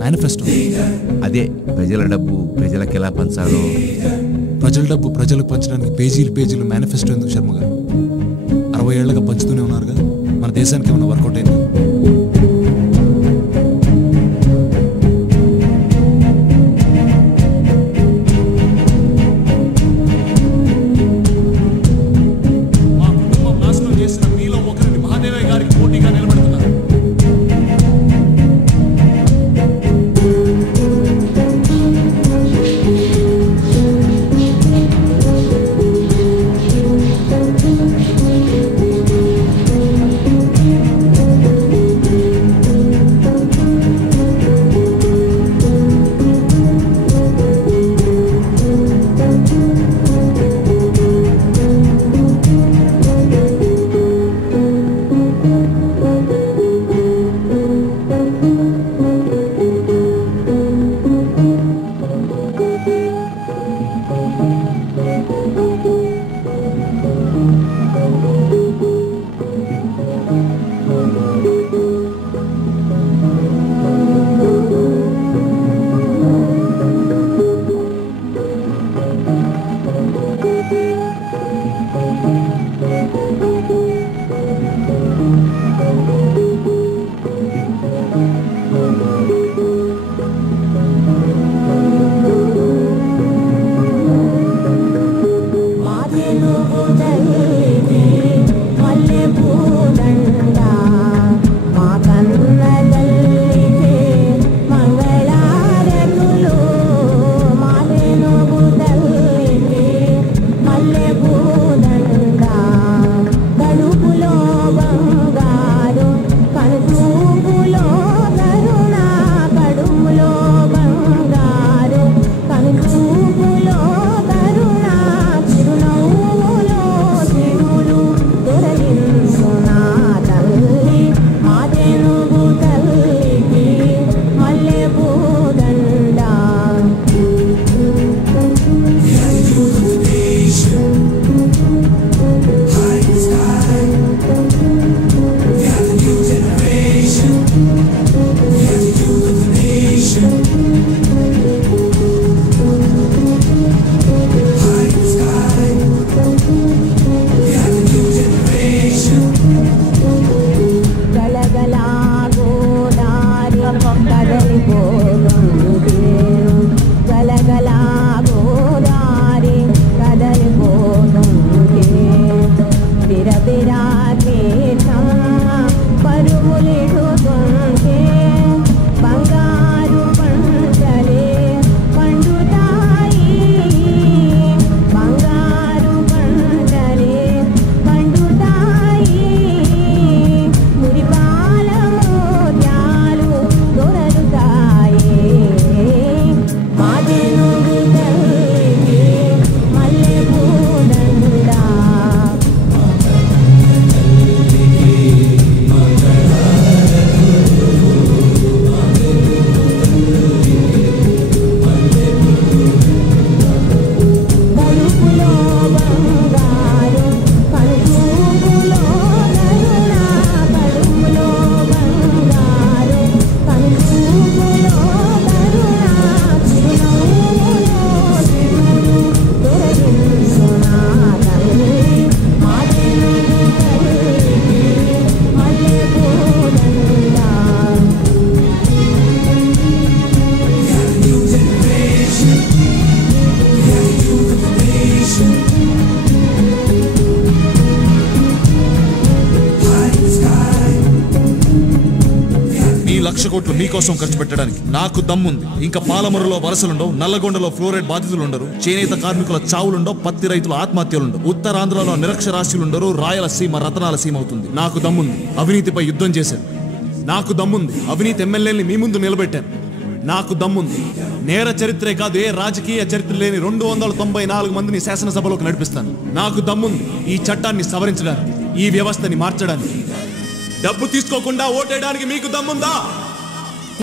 Manifesto అదే ప్రజల డబ్బు ప్రజలకు ఎలా పంచాలో. ప్రజల డబ్బు ప్రజలకు పంచడానికి పేజీలు పేజీలు మేనిఫెస్టో ఎందుకు శర్మ గారు? 60 ఏళ్లుగా పంచుతూనే ఉన్నారుగా. మన దేశానికి ఏమైనా వర్కౌట్ అయింది? మా కుటుంబం నాశనం చేసిన మీలో ఒకరిని మహాదేవయ్య గారికి పోటీగా నిలబడుతున్నారు. లక్ష కోట్లు మీకోసం ఖర్చు పెట్టడానికి నాకు దమ్ముంది. ఇంకా పాలమరులో వలసలుండవు, నల్లగొండలో ఫ్లోరైడ్ బాధితులుండరు, చేనేత కార్మికుల చావులుండవు, పత్తి రైతుల ఆత్మహత్యలుండవు, ఉత్తరాంధ్రలో నిరక్షరాస్యులుండరు, రాయలసీమ రతనాల సీమ అవుతుంది. నాకు దమ్ముంది. అవినీతిపై యుద్ధం చేశాను. నాకు దమ్ముంది. అవినీతి ఎమ్మెల్యేని మీ ముందు నిలబెట్టాను. నాకు దమ్ముంది. నేర చరిత్రే కాదు, ఏ రాజకీయ చరిత్ర లేని 294 మందిని శాసనసభలోకి నడిపిస్తాను. నాకు దమ్ముంది ఈ చట్టాన్ని సవరించడానికి, ఈ వ్యవస్థని మార్చడానికి. డబ్బు తీసుకోకుండా ఓటేయడానికి మీకు దమ్ముందా?